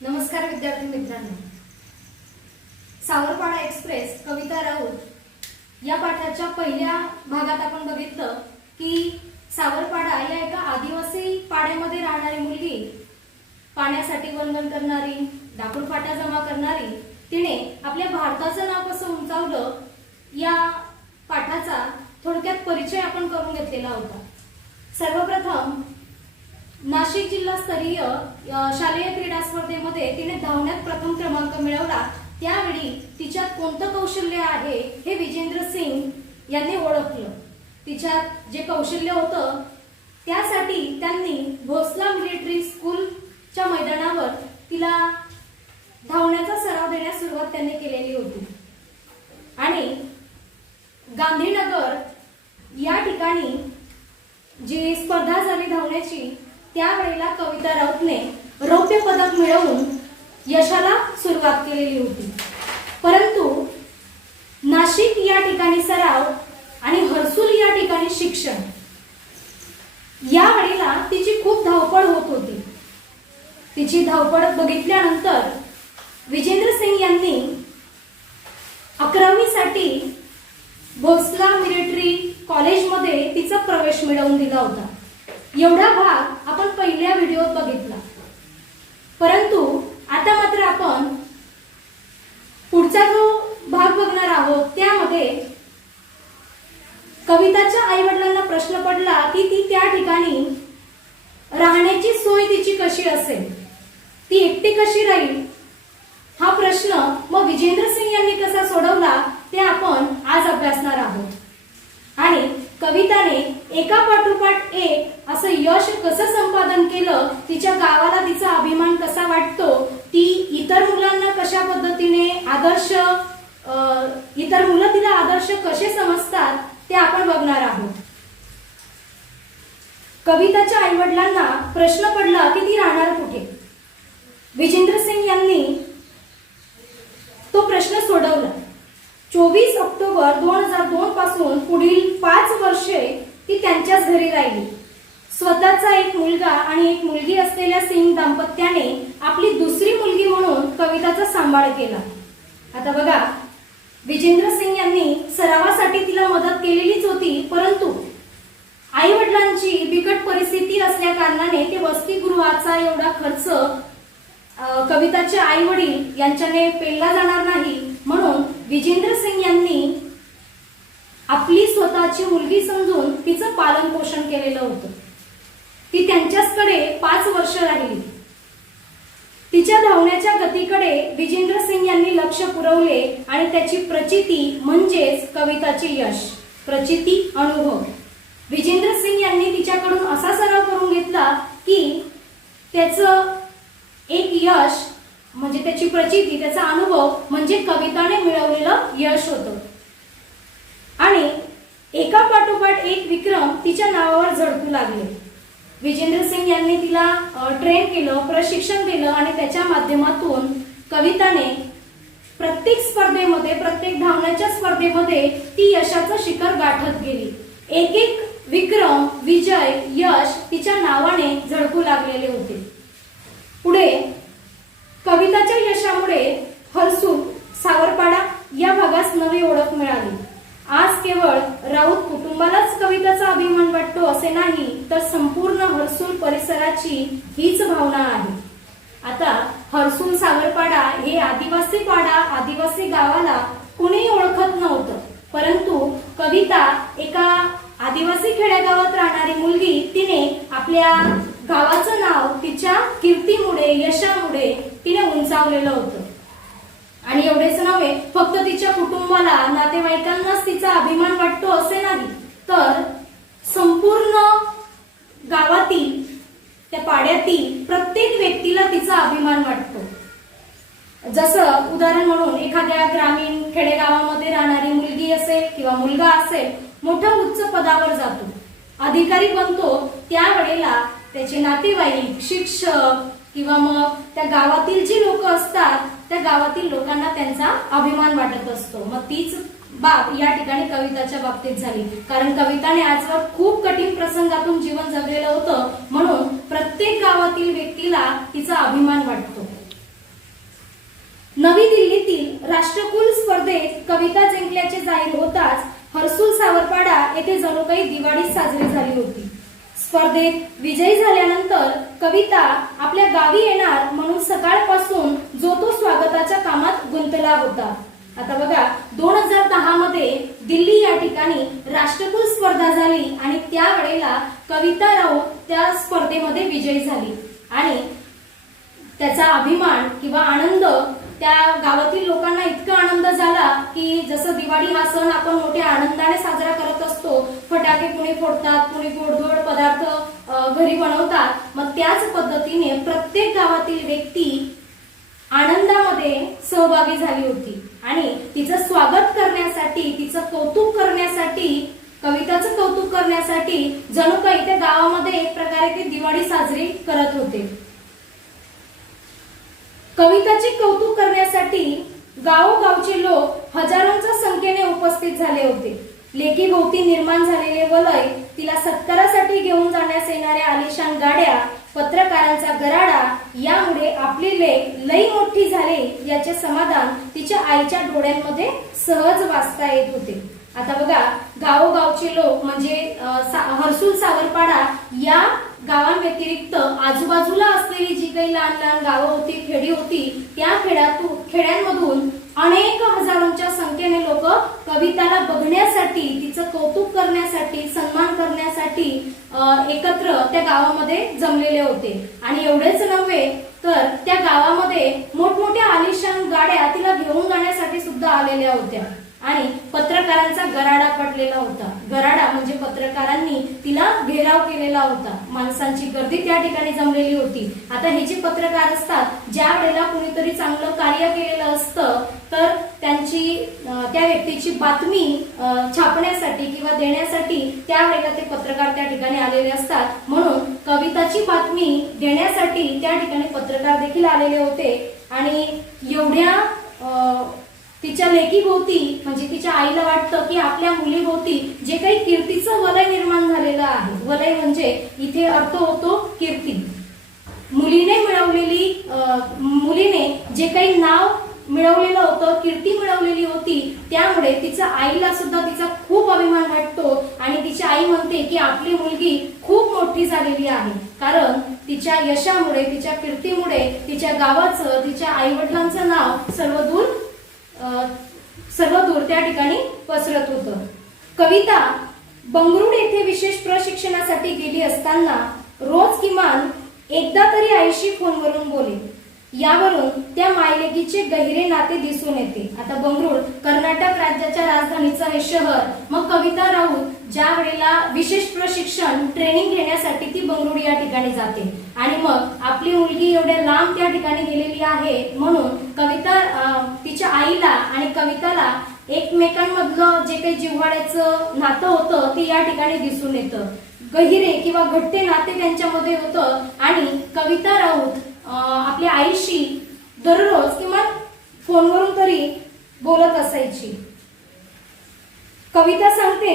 नमस्कार विद्यार्थी मित्रांनो, सावरपाडा एक्सप्रेस कविता राऊत या पाठाच्या पहिल्या भागात आपण बघितलं की सावरपाडा या एका आदिवासी पाड्यामध्ये राहणारी मुलगी, पाण्यासाठी वणवण करणारी, लाकूड फाटा जमा करणारी, तिने आपल्या भारताचं नाव कसं उंचावलं या पाठाचा थोडक्यात परिचय आपण करून घेतलेला होता। सर्वप्रथम नाशिक जिल्हास्तरीय शालेय क्रीडा स्पर्धेमध्ये तिने धावण्यात प्रथम क्रमांक मिळवला। त्यावेळी तिच्यात कोणतं कौशल्य आहे हे विजेंद्र सिंग यांनी ओळखलं। तिच्यात जे कौशल्य होतं त्यासाठी त्यांनी भोसला मिलिटरी स्कूलच्या मैदानावर तिला धावण्याचा सराव देण्यास सुरुवात त्यांनी केलेली होती आणि गांधीनगर या ठिकाणी जी स्पर्धा झाली धावण्याची त्यावेळेला कविता राऊतने रौप्य पदक मिळवून यशाला सुरुवात केलेली होती। परंतु नाशिक या ठिकाणी सराव आणि हर्सुल या ठिकाणी शिक्षण या वेळेला तिची खूप धावपळ होत होती। तिची धावपळ बघितल्यानंतर विजेंद्र सिंग यांनी 11वी साठी भोसला मिलिटरी कॉलेजमध्ये तिचा प्रवेश मिळवून दिला होता। एवढा भाग आपण पहिल्या व्हिडिओत बघितला, परंतु आता मात्र आपण पुढचा जो भाग बघणार आहोत त्यामध्ये कविताच्या आईवडिलांना प्रश्न पडला की ती त्या ठिकाणी राहण्याची सोय तिची कशी असेल, ती एकटी कशी राहील, हा प्रश्न मग विजेंद्र सिंग यांनी कसा सोडवला ते आपण आज अभ्यासणार आहोत। आणि कविताने एका पाठोपाठ एक असं यश कसं संपादन केलं, तिच्या गावाला तिचा अभिमान कसा वाटतो, ती इतर मुलांना कशा पद्धतीने इतर मुलं तिला आदर्श कसे समजतात ते आपण बघणार आहोत। कविताच्या आईवडिलांना प्रश्न पडला की ती राहणार कुठे। विजेंद्र सिंग यांनी तो प्रश्न सोडवला। 24 ऑक्टोबर 2002 पासून पुढील 5 वर्षे ती त्यांच्याच घरी राहिली। स्वतःचा एक मुलगा आणि एक मुलगी असलेल्या सिंग दाम्पत्याने आपली दुसरी मुलगी म्हणून कविताचा सांभाळ केला। आता बघा, विजेंद्र सिंग यांनी सरावासाठी तिला मदत केलेलीच होती, परंतु आई वडिलांची बिकट परिस्थिती असल्या कारणाने ते वसतिगृहाचा एवढा खर्च कविताचे आई वडील यांच्याने पेलला जाणार नाही, म्हणून विजेंद्र सिंग यांनी आपली स्वतःची मुलगी समजून तिचं पालन पोषण केलेलं होतं। ती त्यांच्याचकडे 5 वर्ष राहिली। तिच्या धावण्याच्या गतीकडे विजेंद्र सिंग यांनी लक्ष पुरवले आणि त्याची प्रचिती म्हणजेच कविताचे यश, प्रचिती अनुभव विजेंद्र सिंग यांनी तिच्याकडून असा सराव करून घेतला की त्याचं एक यश म्हणजे त्याची प्रचिती, त्याचा अनुभव म्हणजे कविताने मिळवलेलं यश होतं। आणि एका पाठोपाठ एक विक्रम तिच्या नावावर झळकू लागले। विजेंद्र सिंग यांनी तिला ट्रेन केलं, प्रशिक्षण दिलं आणि त्याच्या माध्यमातून कविताने प्रत्येक स्पर्धेमध्ये, प्रत्येक धावण्याच्या स्पर्धेमध्ये ती यशाचं शिखर गाठत गेली। एक एक विक्रम, विजय, यश तिच्या नावाने झळकू लागलेले होते। पुढे कविताच्या यशामुळे हर्सुल, सावरपाडा या भागास नवी ओळख मिळाली। आज केवळ राऊत कुटुंबालाच कविताचा अभिमान वाटतो असे नाही, तर संपूर्ण हर्सुल परिसराची हीच भावना आहे। आता हर्सुल सावरपाडा हे आदिवासी पाडा, आदिवासी गावाला कुणीही ओळखत नव्हतं, परंतु कविता एका आदिवासी खेडेगावात राहणारी मुलगी, तिने आपल्या गावाचं नाव तिच्या कीर्तीमुळे, यशामुळे तिने उंचावलेलं होतं। आणि एवढेच नव्हे, फक्त तिच्या कुटुंबाला, नातेवाईकांनाच तिचा अभिमान वाटतो असे नाही, तर संपूर्ण गावातील, त्या पाड्यातील प्रत्येक व्यक्तीला तिचा अभिमान वाटतो। जसं उदाहरण म्हणून एखाद्या ग्रामीण खेडेगावामध्ये राहणारी मुलगी असेल किंवा मुलगा असेल, मोठ्या उच्च पदावर जातो, अधिकारी बनतो, त्यावेळेला त्याचे नातेवाईक, शिक्षक किंवा मग त्या गावातील जी लोक असतात त्या गावातील लोकांना त्यांचा अभिमान वाटत असतो। मग तीच बाब या ठिकाणी कविताच्या बाबतीत झाली, कारण कविताने आजवर खूप कठीण प्रसंगातून जीवन जगलेलं होतं, म्हणून प्रत्येक गावातील व्यक्तीला तिचा अभिमान वाटतो। नवी दिल्लीतील राष्ट्रकुल स्पर्धेत कविता जिंकल्याचे जाहीर होताच हर्सुल सावरपाडा येथे जणू काही दिवाळी साजरी झाली होती. स्पर्धेत विजयी झाल्यानंतर कविता आपल्या गावी येणार म्हणून सकाळपासून जो तो स्वागताच्या कामात गुंतला होता. आता बघा 2010 मध्ये दिल्ली या ठिकाणी राष्ट्रकुल स्पर्धा झाली आणि त्यावेळेला कविता राऊत त्या स्पर्धेमध्ये विजयी झाली आणि त्याचा अभिमान किंवा आनंद त्या गावातील लोकांना इतका आनंद झाला की जसं दिवाळी हा सण आपण मोठ्या आनंदाने साजरा करत असतो, फटाके कुणी फोडतात, कुणी गोडधोड पदार्थ घरी बनवतात, मग त्याच पद्धतीने प्रत्येक गावातील व्यक्ती आनंदामध्ये सहभागी झाली होती आणि तिचं स्वागत करण्यासाठी, तिचं कौतुक करण्यासाठी, कविताचं कौतुक करण्यासाठी जणू काही त्या गावामध्ये एक प्रकारे ती दिवाळी साजरी करत होते. कविताचे कौतुक करण्यासाठी गावोगावचे लोक हजारोंच्या संख्येने उपस्थित झाले होते. लेकीभोवती निर्माण झालेले वलय, तिला सत्कारासाठी घेऊन जाण्यास येणाऱ्या आलिशान गाड्या, पत्रकारांचा गराडा यामुळे आपली लेक लई मोठी झाली याचे समाधान तिच्या आईच्या डोळ्यांमध्ये सहज वाचता येत होते. आता बघा गावोगावचे लोक म्हणजे हर्सुल सावरपाडा या गावांव्यतिरिक्त आजूबाजूला असलेली जी काही लहान लहान गावं होती, खेडी होती, त्या खेड्यांमधून अनेक हजारोंच्या संख्येने लोक कविताला बघण्यासाठी, तिचं कौतुक करण्यासाठी, सन्मान करण्यासाठी एकत्र त्या गावामध्ये जमलेले होते. आणि एवढेच नव्हे तर त्या गावामध्ये मोठमोठ्या आलिशान गाड्या तिला घेऊन जाण्यासाठी सुद्धा आलेल्या होत्या आणि पत्रकारांचा गराडा पडलेला होता. गराडा म्हणजे पत्रकारांनी तिला घेराव केलेला होता. माणसांची गर्दी त्या ठिकाणी जमलेली होती. आता हे जे पत्रकार असतात, ज्या वेळेला कुणीतरी चांगलं कार्य केलेलं असतं तर त्या व्यक्तीची बातमी छापण्यासाठी किंवा देण्यासाठी त्यावेळेला ते पत्रकार त्या ठिकाणी आलेले असतात. म्हणून कविताची बातमी देण्यासाठी त्या ठिकाणी पत्रकार देखील आलेले होते आणि एवढ्या तिच्या लेकीभोवती म्हणजे तिच्या आईला वाटतं की आपल्या मुलीभोवती जे काही कीर्तीचं वलय निर्माण झालेलं आहे, वलय म्हणजे इथे अर्थ होतो कीर्ती, मुलीने जे काही नाव मिळवलेलं होतं, कीर्ती मिळवलेली होती, त्यामुळे तिच्या आईला सुद्धा तिचा खूप अभिमान वाटतो आणि तिची आई म्हणते की आपली मुलगी खूप मोठी झालेली आहे. कारण तिच्या यशामुळे, तिच्या कीर्तीमुळे तिच्या गावाचं, तिच्या आई वडिलांचं नाव सर्वदूर त्या ठिकाणी पसरत होतं. कविता बंगळुरू येथे विशेष प्रशिक्षणासाठी गेली असताना रोज किमान एकदा तरी आईशी फोनवरून बोले. यावरून त्या मायलेकीचे गहिरे नाते दिसून येते. आता बंगळुरू कर्नाटक राज्याच्या राजधानीचं हे शहर. मग कविता राऊत ज्या वेळेला विशेष प्रशिक्षण ट्रेनिंग घेण्यासाठी ती बंगळुरू या ठिकाणी जाते आणि मग आपली मुलगी एवढ्या लांब त्या ठिकाणी गेलेली आहे म्हणून कविता तिच्या आईला आणि कविताला एकमेकांमधलं जे काही जिव्हाळ्याचं नातं होतं ते या ठिकाणी दिसून येतं. गहिरे किंवा घट्टे नाते त्यांच्यामध्ये होतं आणि कविता राऊत आपल्या आईशी दररोज किंवा फोनवरून तरी बोलत असायची. कविता सांगते,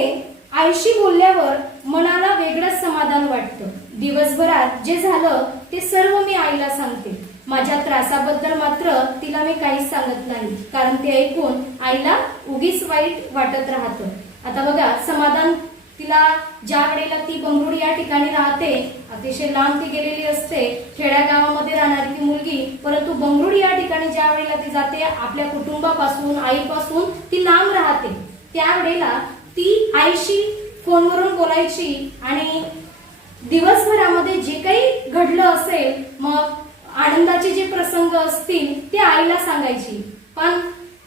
आईशी बोलल्यावर मनाला वेगळंच समाधान वाटतं. दिवसभरात जे झालं ते सर्व मी आईला सांगते. माझ्या त्रासाबद्दल मात्र तिला मी काहीच सांगत नाही, कारण ते ऐकून आईला उगीच वाईट वाटत राहतं. आता बघा समाधान तिला ज्या वेळेला ती बंगळुरू या ठिकाणी राहते, अतिशय लांब ती गेलेली असते, खेड्या गावामध्ये राहणारी ती मुलगी, परंतु बंगळुरू या ठिकाणी ज्या वेळेला ती जाते आपल्या कुटुंबापासून, आईपासून ती लांब राहते, त्यावेळेला ती आईशी फोनवरून बोलायची आणि दिवसभरामध्ये जे काही घडलं असेल, मग आनंदाचे जे प्रसंग असतील ते आईला सांगायची. पण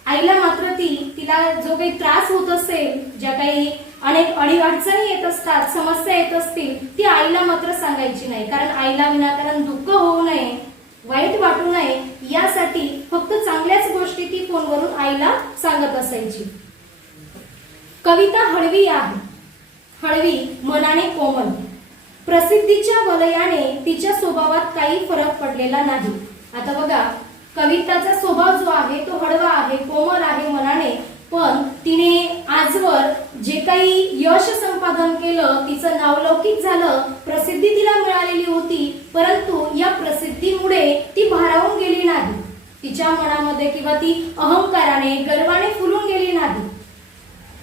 आईला मात्र तिला जो काही त्रास होत असेल, ज्या काही अनेक अडीअडचणी येत असतात, समस्या येत असतील, ती आईला मात्र सांगायची नाही. कारण आईला विनाकारण दुःख होऊ नये, वाईट वाटू नये यासाठी फक्त चांगल्याच गोष्टी ती फोनवरून आईला सांगत असायची. कविता हळवी आहे, हळवी, मनाने कोमल. प्रसिद्धीच्या वलयाने तिच्या स्वभावात काही फरक पडलेला नाही. आता बघा कविताचा स्वभाव जो आहे तो हळवा आहे, कोमल आहे मनाने, पण तिने आजवर जे काही यश संपादन केलं, तिचं नावलौकिक झालं, प्रसिद्धी तिला मिळालेली होती, परंतु या प्रसिद्धीमुळे ती भारावून गेली नाही. तिच्या तिच्या मनामध्ये किंवा ती अहंकाराने गर्वाने फुलून गेली नाही.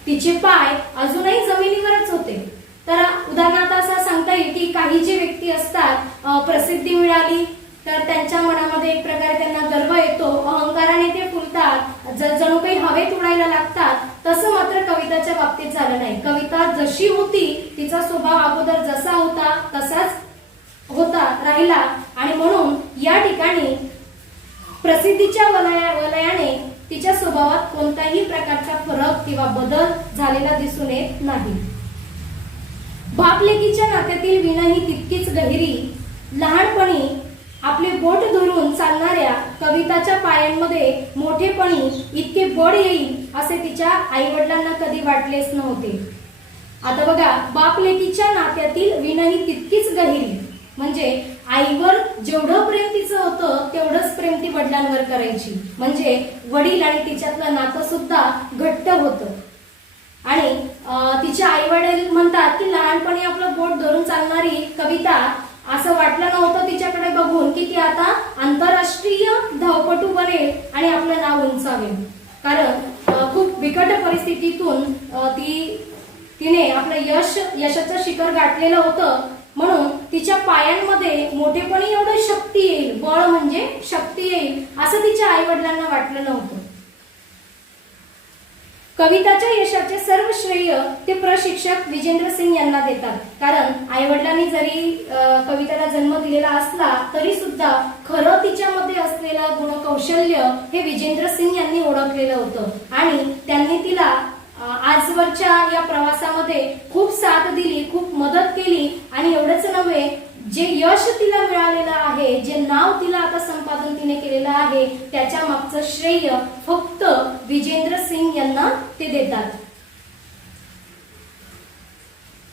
तिचे पाय अजूनही जमिनीवरच होते. तर उदाहरणार्थ असं सांगता येईल की काही जे व्यक्ती असतात, प्रसिद्धी मिळाली तर त्यांच्या मनामध्ये एक प्रकारे त्यांना गर्व येतो, अहंकाराने ते फुलतात, जणू काही हवेत उडायला लागतात. तसं मात्र कविताच्या बाबतीत झालं नाही. कविता जशी होती, तिचा स्वभाव अगोदर जसा होता तसाच होता राहिला आणि म्हणून या ठिकाणी प्रसिद्धीच्या वलयाने तिच्या स्वभावात कोणत्याही प्रकारचा फरक किंवा बदल झालेला दिसून येत नाही. बाप लेकीच्या नात्यातील विण ही तितकीच गहिरी. लहानपणी आपले बोट धरून चालणाऱ्या कविताच्या पायांमध्ये मोठेपणी इतके बळ येईल असे तिच्या आई वडिलांना कधी वाटलेच नव्हते. आता बघा, बाप लेकीच्या नात्यातील विण ही तितकीच गहिरी म्हणजे आईवर जेवढं प्रेम तिचं होतं तेवढंच प्रेम ती वडिलांवर करायची. म्हणजे वडील आणि तिच्यातलं नातं सुद्धा घट्ट होतं. आणि तिचे आई वडील म्हणतात की लहानपणी आपलं बोट धरून चालणारी कविता, असं वाटलं नव्हतं तिच्याकडे बघून की ती आता आंतरराष्ट्रीय धावपटू बनेल आणि आपलं नाव उंचावेल. कारण खूप बिकट परिस्थितीतून तिने आपलं यशाचं शिखर गाठलेलं होतं. म्हणून तिच्या पायांमध्ये मोठेपणी एवढं शक्ती येईल, बळ म्हणजे शक्ती येईल असं तिच्या आई वडिलांना वाटलं नव्हतं. कविताच्या यशाचे सर्व श्रेय ते प्रशिक्षक विजेंद्र सिंग यांना देतात. कारण आई वडिलांनी जरी कविताला जन्म दिलेला असला तरी सुद्धा खरं तिच्यामध्ये असलेलं गुणकौशल्य हे विजेंद्र सिंग यांनी ओळखलेलं होतं आणि त्यांनी तिला आजवरच्या या प्रवासामध्ये खूप साथ दिली, खूप मदत केली. आणि एवढंच नव्हे, जे यश तिला मिळालेलं आहे, जे नाव तिला आता संपादन तिने केलेलं आहे, त्याच्या मागचं श्रेय फक्त विजेंद्र सिंग यांना ते देतात.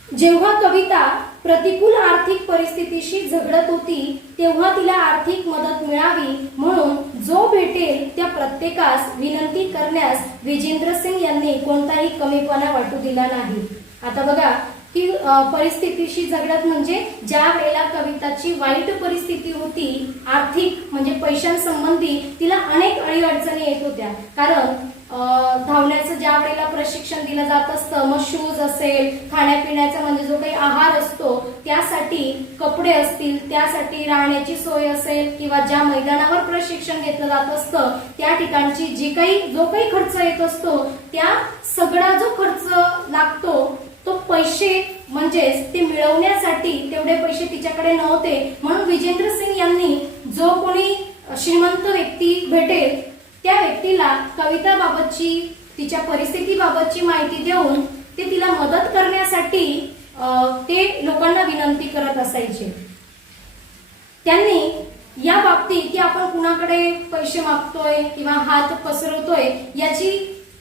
जेव्हा कविता प्रतिकूल आर्थिक परिस्थितीशी झगडत होती तेव्हा तिला आर्थिक मदत मिळावी म्हणून जो भेटेल त्या प्रत्येकास विनंती करण्यास विजेंद्र सिंग यांनी कोणताही कमीपणा वाटू दिला नाही. आता बघा की परिस्थितीशी झगडत म्हणजे ज्या वेळेला कविताची वाईट परिस्थिती होती, आर्थिक म्हणजे पैशांसंबंधी तिला अनेक अडीअडचणी येत होत्या. कारण धावण्याचं ज्या वेळेला प्रशिक्षण दिलं जात असतं, मग शूज असेल, खाण्यापिण्याचा म्हणजे जो काही आहार असतो त्यासाठी कपडे असतील, त्यासाठी राहण्याची सोय असेल किंवा ज्या मैदानावर प्रशिक्षण घेतलं जात असतं त्या ठिकाणची जो काही खर्च येत असतो, त्या सगळा जो खर्च लागतो तो पैसे म्हणजेच ते मिळवण्यासाठी तेवढे पैसे तिच्याकडे नव्हते. म्हणून विजेंद्र सिंग यांनी जो कोणी श्रीमंत व्यक्ती भेटेल त्या व्यक्तीला कविताबाबतची, तिच्या परिस्थितीबाबतची माहिती देऊन ते तिला मदत करण्यासाठी ते लोकांना विनंती करत असायचे. त्यांनी या बाबतीत की आपण कुणाकडे पैसे मागतोय किंवा हात पसरवतोय याची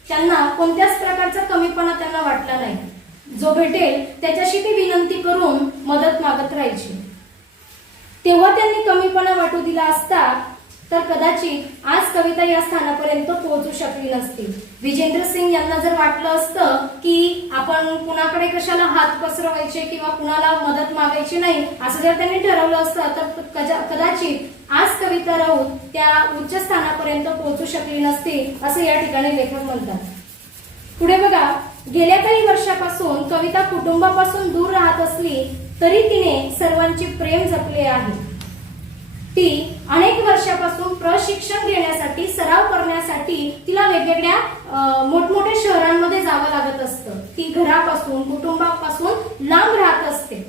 त्यांना कोणत्याच प्रकारचा कमीपणा त्यांना वाटला नाही. जो भेटेल त्याच्याशी ते विनंती करून मदत मागत राहायची. तेव्हा त्यांनी कमीपणा वाटू दिला असता तर कदाचित आज कविता या स्थानापर्यंत पोहोचू शकली नसती. विजेंद्र सिंग यांना जर वाटलं असतं की आपण कुणाकडे कशाला हात पसरवायचे किंवा कुणाला मदत मागायची नाही असं जर त्यांनी ठरवलं असतं तर कदाचित आज कविता राऊत त्या उच्च स्थानापर्यंत पोहोचू शकली नसती असं या ठिकाणी लेखक म्हणतात. पुढे बघा, गेल्या काही वर्षापासून कविता कुटुंबापासून दूर राहत असली तरी तिने सर्वांचे प्रेम जपले आहे. ती अनेक वर्षापासून प्रशिक्षण घेण्यासाठी, सराव करण्यासाठी तिला वेगवेगळ्या मोठमोठ्या शहरांमध्ये जावं लागत असतं. ती घरापासून, कुटुंबापासून लांब राहत असते.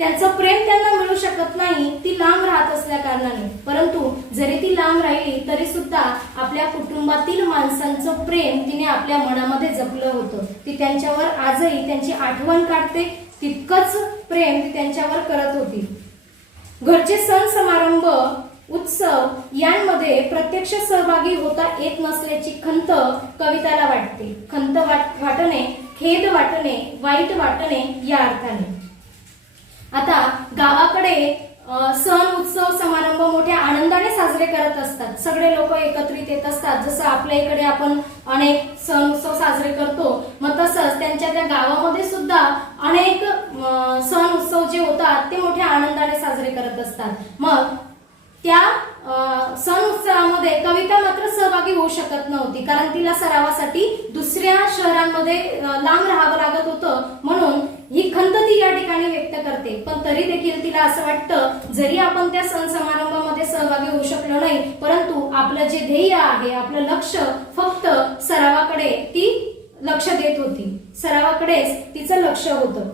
त्यांचं प्रेम त्यांना मिळू शकत नाही ती लांब राहत असल्या कारणाने. परंतु जरी ती लांब राहिली तरी सुद्धा आपल्या कुटुंबातील माणसांचं प्रेम तिने आपल्या मनामध्ये जपलं होतं. ती त्यांच्यावर आजही त्यांची आठवण काढते, तितकंच प्रेम ती त्यांच्यावर करत होती. घरचे सण समारंभ, उत्सव यांमध्ये प्रत्यक्ष सहभागी होता येत नसल्याची खंत कविताला वाटते. खंत वाटणे, खेद वाटणे, वाईट वाटणे या अर्थाने. आता गावाकडे सण, उत्सव, समारंभ मोठ्या आनंदाने साजरे करत असतात. सगळे लोक एकत्रित येत असतात. जसं आपल्या इकडे आपण अनेक सण उत्सव साजरे करतो, मग तसंच त्यांच्या त्या गावामध्ये सुद्धा अनेक सण उत्सव जे होतात ते मोठ्या आनंदाने साजरे करत असतात. मग त्या सण उत्सवामध्ये कविता मात्र सहभागी होऊ शकत नव्हती, कारण तिला सरावासाठी दुसऱ्या शहरांमध्ये लांब राहावं लागत होतं. म्हणून ही खंत ती या ठिकाणी व्यक्त करते. पण तरी देखील तिला असं वाटतं, जरी आपण त्या सण समारंभामध्ये सहभागी होऊ शकलो नाही, परंतु आपलं जे ध्येय आहे, आपलं लक्ष फक्त सरावाकडे ती लक्ष देत होती. सरावाकडेच तिचं लक्ष होतं.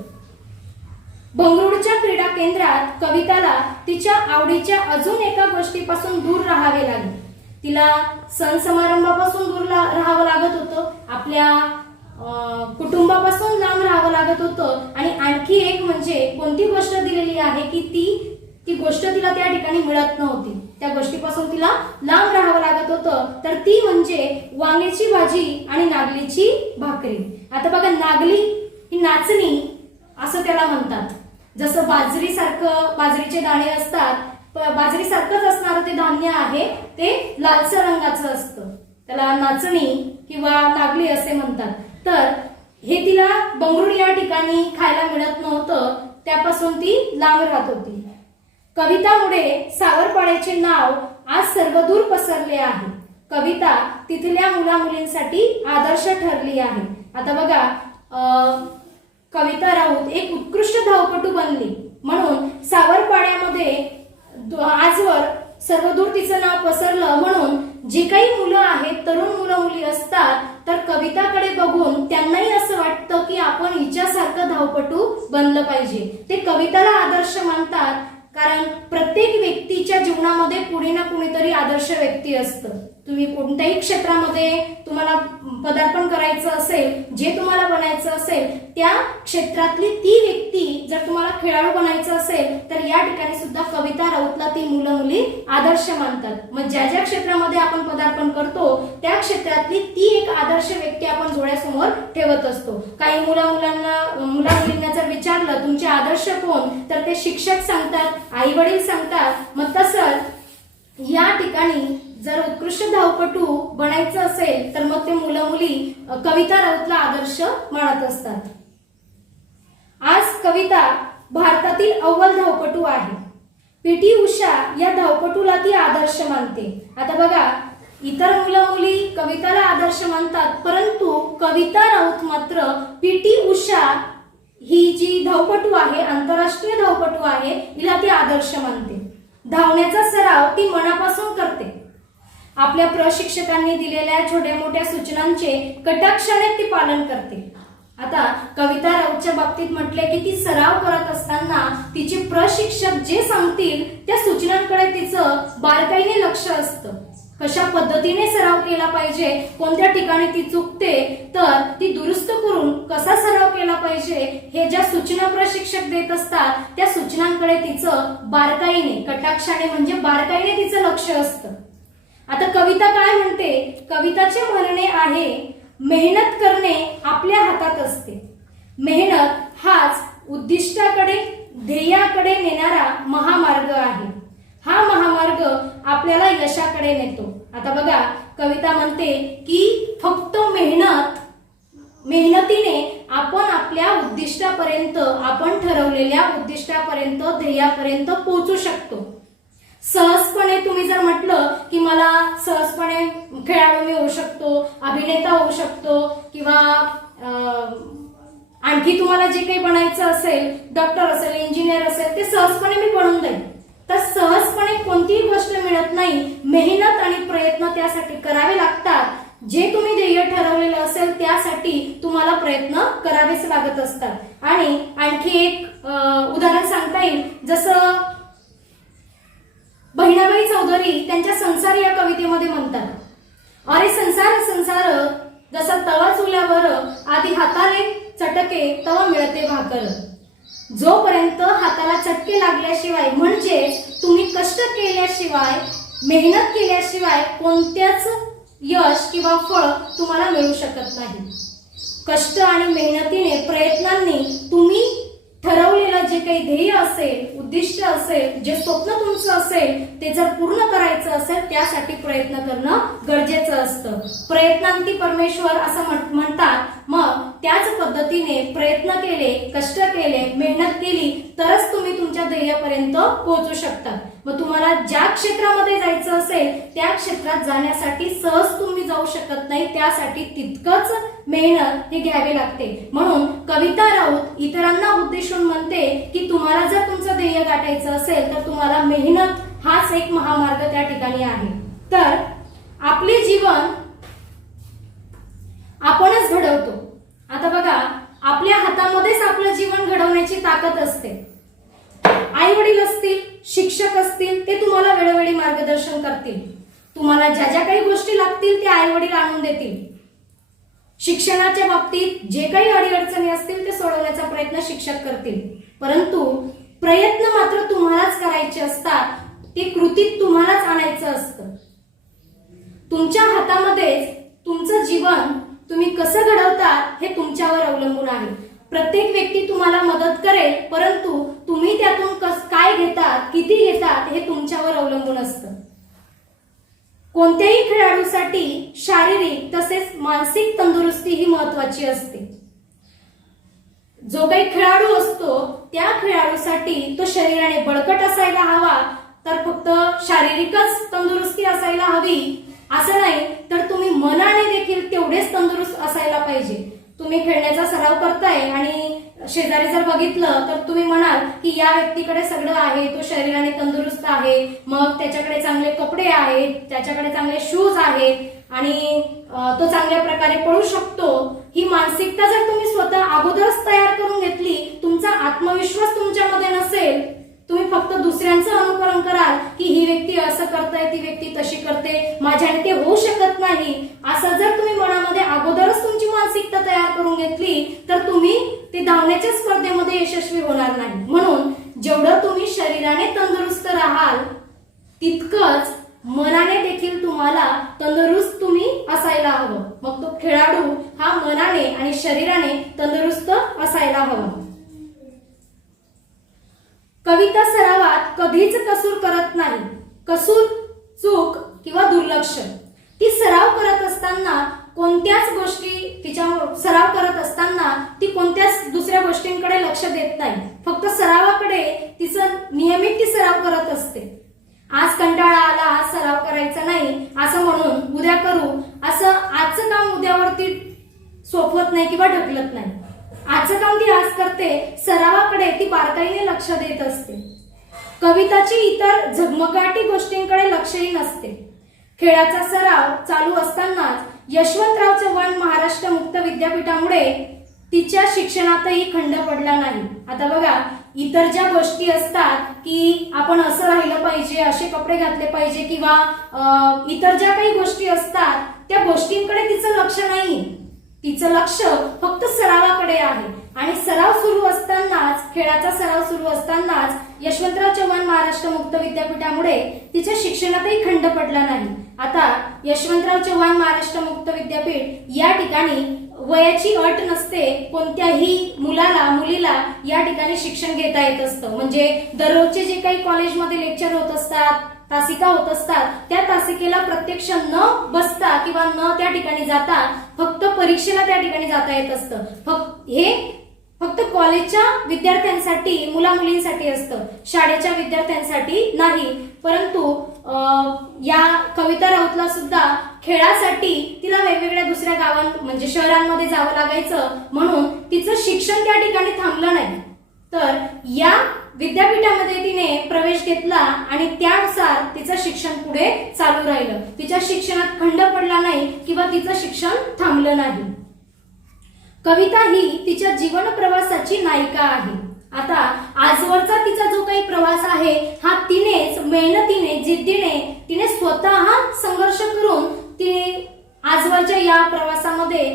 बंगळुरूच्या क्रीडा केंद्रात कविताला तिच्या आवडीच्या अजून एका गोष्टीपासून दूर राहावे लागले. तिला सण समारंभापासून दूर राहावं लागत होतं, आपल्या कुटुंबापासून लांब राहावं लागत होतं. आणि आणखी एक म्हणजे कोणती गोष्ट दिलेली आहे की ती गोष्ट तिला त्या ठिकाणी मिळत नव्हती. त्या गोष्टीपासून तिला लांब राहावं लागत होतं. तर ती म्हणजे वांग्याची भाजी आणि नागलीची भाकरी. आता बघा, नागली ही नाचणी असं त्याला म्हणतात. जसं बाजरीचे दाणे असतात, बाजरीसारखंच असणारं ते धान्य आहे, ते लालसर रंगाचं असतं. त्याला नाचणी किंवा नागली असे म्हणतात. तर हे तिला बंगळुरू या ठिकाणी खायला मिळत नव्हतं, त्यापासून ती लांब राहत होती. कवितामुळे सावरपाड्याचे नाव आज सर्वदूर पसरले आहे. कविता तिथल्या मुला मुलींसाठी आदर्श ठरली आहे. आता बघा, कविता राऊत एक उत्कृष्ट धावपटू बनली, म्हणून सावरपाड्यामध्ये आजवर सर्वदूर तिचं नाव पसरलं. म्हणून जे काही मुलं आहेत, तरुण मुलं मुली असतात, तर कविताकडे बघून त्यांनाही असं वाटतं की आपण हिच्यासारखं धावपटू बनलं पाहिजे. ते कविताला आदर्श मानतात, कारण प्रत्येक व्यक्तीच्या जीवनामध्ये कुणी ना कुणीतरी आदर्श व्यक्ती असतं. तुम्ही कोणत्याही क्षेत्रामध्ये तुम्हाला पदार्पण करायचं असेल, जे तुम्हाला बनायचं असेल, त्या क्षेत्रातली ती व्यक्ती जर तुम्हाला खेळाडू बनायचं असेल, तर या ठिकाणी सुद्धा कविता राऊतला ती मुलं मुली आदर्श मानतात. मग ज्या ज्या क्षेत्रामध्ये आपण पदार्पण करतो, त्या क्षेत्रातली ती एक आदर्श व्यक्ती आपण डोळ्यासमोर ठेवत असतो. काही मुला मुलींना जर विचारलं तुमचे आदर्श कोण, तर ते शिक्षक सांगतात, आई वडील सांगतात. मग तसंच या ठिकाणी जर उत्कृष्ट धावपटू बनायचं असेल, तर मग ते मुलं मुली कविता राऊतला आदर्श मानत असतात. आज कविता भारतातील अव्वल धावपटू आहे. पीटी उषा या धावपटूला ती आदर्श मानते. आता बघा, इतर मुलं मुली कविताला आदर्श मानतात, परंतु कविता राऊत मात्र पीटी उषा ही जी धावपटू आहे, आंतरराष्ट्रीय धावपटू आहे, हिला ती आदर्श मानते. धावण्याचा सराव ती मनापासून करते. आपल्या प्रशिक्षकांनी दिलेल्या छोट्या मोठ्या सूचनांचे कटाक्षाने ती पालन करते. आता कविता राऊतच्या बाबतीत म्हटले की ती सराव करत असताना तिचे प्रशिक्षक जे सांगतील त्या सूचनांकडे तिचं बारकाईने लक्ष असतं. कशा पद्धतीने सराव केला पाहिजे, कोणत्या ठिकाणी ती चुकते, तर ती दुरुस्त करून कसा सराव केला पाहिजे, हे ज्या सूचना प्रशिक्षक देत असतात, त्या सूचनांकडे तिचं बारकाईने, कटाक्षाने म्हणजे बारकाईने तिचं लक्ष असतं. आता कविता काय म्हणते? कविताचे म्हणणे आहे, मेहनत करणे आपल्या हातात असते. मेहनत हाच उद्दिष्टाकडे, ध्येयाकडे नेणारा महामार्ग आहे. हा महामार्ग आपल्याला यशाकडे नेतो. आता बघा, कविता म्हणते की फक्त मेहनतीने आपण आपल्या उद्दिष्टापर्यंत, आपण ठरवलेल्या उद्दिष्टापर्यंत, ध्येयापर्यंत पोहोचू शकतो. सहजपणे तुम्ही जर म्हटलं की मला सहजपणे खेळाडू मी होऊ शकतो, अभिनेता होऊ शकतो, किंवा आणखी तुम्हाला जे काही बनायचं असेल, डॉक्टर असेल, इंजिनियर असेल, ते सहजपणे मी बनून जाईल. तर सहजपणे कोणतीही गोष्ट मिळत नाही. मेहनत आणि प्रयत्न त्यासाठी करावे लागतात. जे तुम्ही ध्येय ठरवलेलं असेल त्यासाठी तुम्हाला प्रयत्न करावेच लागत असतात. आणि आणखी एक उदाहरण सांगता येईल, जसं बहिणाबाई चौधरी त्यांच्या संसार या कवितेमध्ये म्हणतात, अरे संसार संसार जसा तवा चुल्यावर, आधी हाताले चटके तवा मिळते भाकर. जोपर्यंत हाताला चटके लागल्याशिवाय, म्हणजे तुम्ही कष्ट केल्याशिवाय, मेहनत केल्याशिवाय कोणत्याच यश किंवा फळ तुम्हाला मिळू शकत नाही. कष्ट आणि मेहनतीने, प्रयत्नांनी तुम्ही ठरवलेलं जे काही ध्येय असेल, उद्दिष्ट असेल, जे स्वप्न तुमचं असेल, ते जर पूर्ण करायचं असेल, त्यासाठी प्रयत्न करणं गरजेचं असतं. प्रयत्नांती परमेश्वर असं म्हणतात. मग त्याच पद्धतीने प्रयत्न केले, कष्ट केले, मेहनत केली, तरच तुम्ही तुमच्या ध्येयापर्यंत पोहोचू शकता. मग तुम्हाला ज्या क्षेत्रामध्ये जायचं असेल त्या क्षेत्रात जाण्यासाठी सहज तुम्ही जाऊ शकत नाही, त्यासाठी तितकंच मेहनत हे घ्यावी लागते. म्हणून कविता राऊत इतरांना उद्देशून म्हणते की तुम्हाला जर तुमचं ध्येय गाठायचं असेल तर तुम्हाला मेहनत हाच एक महामार्ग त्या ठिकाणी आहे. तर आपले जीवन आपणच घडवतो. आता बघा, आपल्या हातामध्येच आपलं जीवन घडवण्याची ताकद असते. आई वडील असतील, शिक्षक असतील, ते तुम्हाला वेळोवेळी मार्गदर्शन करतील. तुम्हाला ज्या ज्या काही गोष्टी लागतील ते आई वडील आणून देतील. शिक्षणाच्या बाबतीत जे काही अडीअडचणी असतील ते सोडवण्याचा प्रयत्न शिक्षक करतील. परंतु प्रयत्न मात्र तुम्हालाच करायचे असतात, ते कृतीत तुम्हालाच आणायचं असतं. तुमच्या हातामध्येच तुमचं जीवन तुम्ही कसं घडवतात हे तुमच्यावर अवलंबून आहे. प्रत्येक व्यक्ती तुम्हाला मदत करेल, परंतु तुम्ही त्यातून काय घेतात, किती घेतात हे तुमच्यावर अवलंबून असतं. कोणत्याही खेळाडूसाठी शारीरिक तसेच मानसिक तंदुरुस्ती ही महत्वाची असते. जो काही खेळाडू असतो त्या खेळाडूसाठी तो शरीराने बळकट असायला हवा, तर फक्त शारीरिकच तंदुरुस्ती असायला हवी असं नाही, तर तुम्ही मनाने देखील तेवढेच तंदुरुस्त असायला पाहिजे. तुम्ही खेळण्याचा सराव करताय आणि शेजारी जर बघितलं तर तुम्ही म्हणाल की या व्यक्तीकडे सगळं आहे, तो शरीराने तंदुरुस्त आहे, मग त्याच्याकडे चांगले कपडे आहेत, त्याच्याकडे चांगले शूज आहेत आणि तो चांगल्या प्रकारे पळू शकतो. ही मानसिकता जर तुम्ही स्वतः अगोदरच तयार करून घेतली, तुमचा आत्मविश्वास तुमच्यामध्ये नसेल, तुम्ही फक्त दुसऱ्यांचं अनुकरण कराल की ही व्यक्ती असं करते, ती व्यक्ती तशी करते, माझ्याने ते होऊ शकत नाही, असं जर तुम्ही मनामध्ये अगोदरच तुमची मानसिकता तयार करून घेतली तर तुम्ही ते धावण्याच्या स्पर्धेमध्ये यशस्वी होणार नाही. म्हणून जेवढं तुम्ही शरीराने तंदुरुस्त राहाल तितकंच मनाने देखील तुम्हाला तंदुरुस्त तुम्ही असायला हवं. मग तो खेळाडू हा मनाने आणि शरीराने तंदुरुस्त असायला हवा. कविता सरावात कधीच कसूर करत नाही. कसूर, चूक किंवा दुर्लक्ष, ती सराव करत असताना कोणत्याच गोष्टी तिच्या सराव करत असताना ती कोणत्याच दुसऱ्या गोष्टींकडे लक्ष देत नाही. फक्त सरावाकडे तिचं नियमित ती सराव करत असते. आज कंटाळा आला, आज सराव करायचा नाही असं म्हणून उद्या करू असं आजचं काम उद्यावरती सोपवत नाही किंवा ढकलत नाही. आजचं काम ती आज करते, सरावाकडे ती बारकाईने लक्ष देत असते. कविताची इतर झगमगाटी गोष्टींकडे लक्षही नसते. खेळाचा सराव चालू असतानाच यशवंतराव चव्हाण महाराष्ट्र मुक्त विद्यापीठामुळे तिच्या शिक्षणातही खंड पडला नाही. आता बघा, इतर ज्या गोष्टी असतात की आपण असं राहिलं पाहिजे, असे कपडे घातले पाहिजे किंवा इतर ज्या काही गोष्टी असतात त्या गोष्टींकडे तिचं लक्ष नाही. तिचं लक्ष फक्त सरावाकडे आहे. आणि सराव सुरू असतानाच, खेळाचा सराव सुरू असतानाच यशवंतराव चव्हाण महाराष्ट्र मुक्त विद्यापीठामुळे तिच्या शिक्षणातही खंड पडला नाही. आता यशवंतराव चव्हाण महाराष्ट्र मुक्त विद्यापीठ या ठिकाणी वयाची अट नसते. कोणत्याही मुलीला या ठिकाणी शिक्षण घेता येत असतं. म्हणजे दररोजचे जे काही कॉलेजमध्ये लेक्चर होत असतात, तासिका होत असतात, त्या तासिकेला प्रत्यक्ष न बसता किंवा न त्या ठिकाणी जाता फक्त परीक्षेला त्या ठिकाणी जाता येत असतं. हे फक्त कॉलेजच्या विद्यार्थ्यांसाठी, मुला मुलींसाठी असतं, शाळेच्या विद्यार्थ्यांसाठी नाही. परंतु या कविता राऊतला सुद्धा खेळासाठी तिला वेगवेगळ्या दुसऱ्या गावांत म्हणजे शहरांमध्ये जावं लागायचं, म्हणून तिचं शिक्षण त्या ठिकाणी थांबलं नाही. तर या विद्यापीठामध्ये तिने प्रवेश घेतला आणि त्यानुसार तिचं शिक्षण पुढे चालू राहिलं. तिच्या शिक्षणात खंड पडला नाही किंवा तिचं शिक्षण थांबलं नाही. कविता ही तिच्या जीवन प्रवासाची नायिका आहे. आता आजवरचा तिचा जो काही प्रवास आहे हा तिनेच मेहनतीने, जिद्दीने, तिने स्वतः संघर्ष करून तिने आजवरच्या या प्रवासामध्ये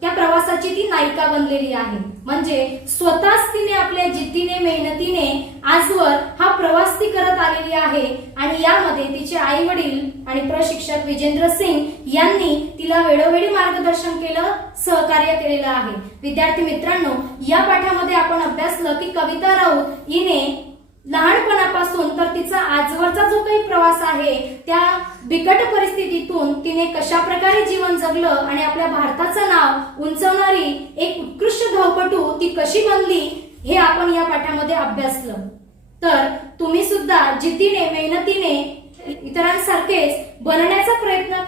त्या प्रवासाची ती नायिका बनलेली आहे. म्हणजे स्वतःच तिने आपल्या जिद्दीने, मेहनतीने आजवर हा प्रवास ती करत आलेली आहे. आणि यामध्ये तिचे आई वडील आणि प्रशिक्षक विजेंद्र सिंग यांनी तिला वेळोवेळी मार्गदर्शन केलं, सहकार्य केलेलं आहे. विद्यार्थी मित्रांनो, या पाठामध्ये आपण अभ्यासलं की कविता राऊत हिने लहानपणापासून तर तिचा आजवरचा जो काही प्रवास आहे त्या बिकट परिस्थितीतून तिने कशा प्रकारे जीवन जगलं आणि आपल्या भारताचं नाव उंचावणारी एक उत्कृष्ट धावपटू ती कशी बनली हे आपण या पाठामध्ये अभ्यासलं. तर तुम्ही सुद्धा जिद्दीने मेहनतीने इतरांसारखेच बनण्याचा प्रयत्न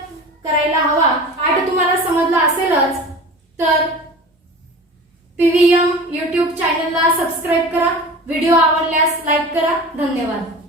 करायला हवा। पाठ तुम्हाला समजला असेलच तर PVM YouTube चॅनलला सबस्क्राईब करा। व्हिडिओ आवडल्यास लाईक करा। धन्यवाद।